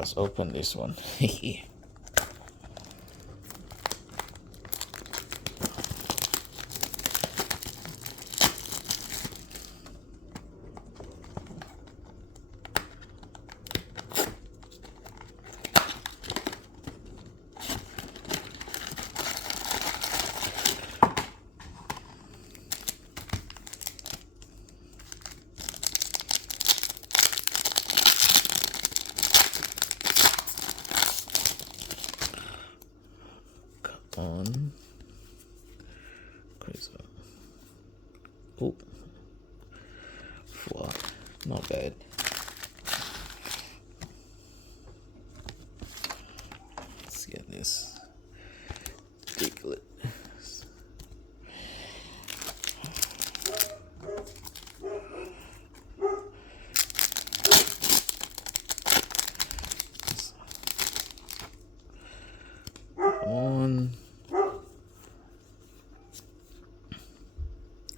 Let's open this one. On Quasar. Oh, floor. Not bad. Let's get this. Diglett. On.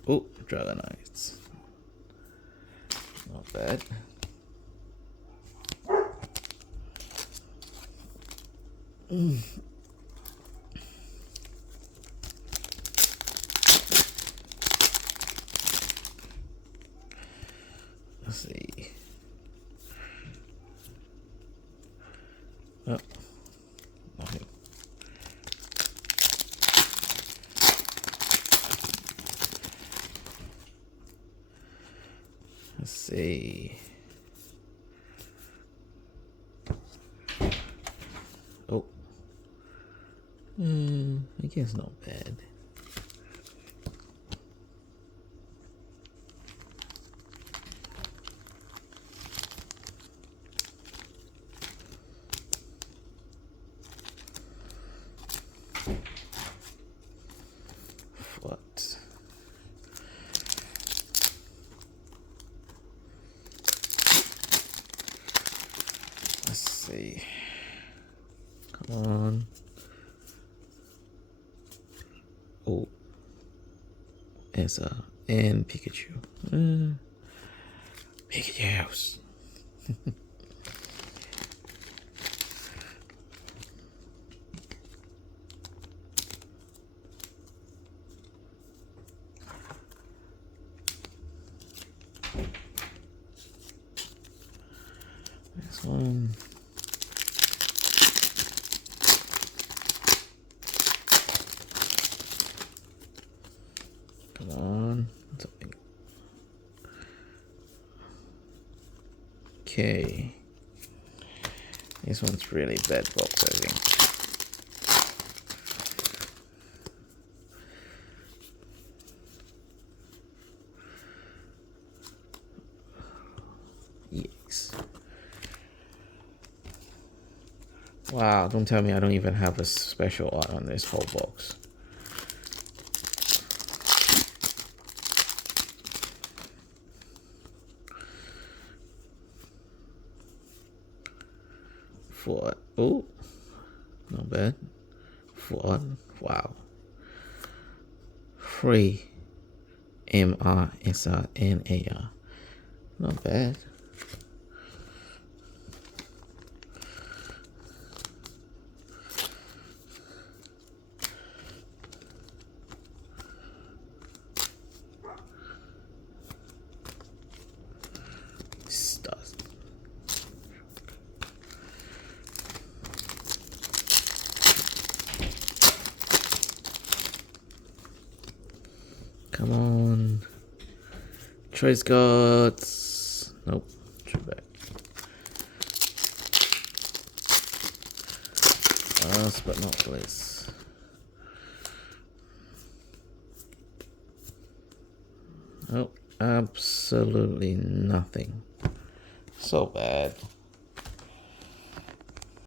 Oh, Dragonites. Not bad. Let's see. Oh, nothing. Let's see. Oh. I guess not bad. What? Let's see. Come on. Oh. Esa and Pikachu. Pikachu's. Next one. Come on. Something. Okay. This one's really bad box, I think. Yikes. Wow, don't tell me I don't even have a special art on this whole box. Ford. Oh, not bad. Ford. Wow. Free. MRSRNAR. Not bad. Stars. Come on. Choice cards. Nope. Too bad. Last but not least. Oh, absolutely nothing. So bad.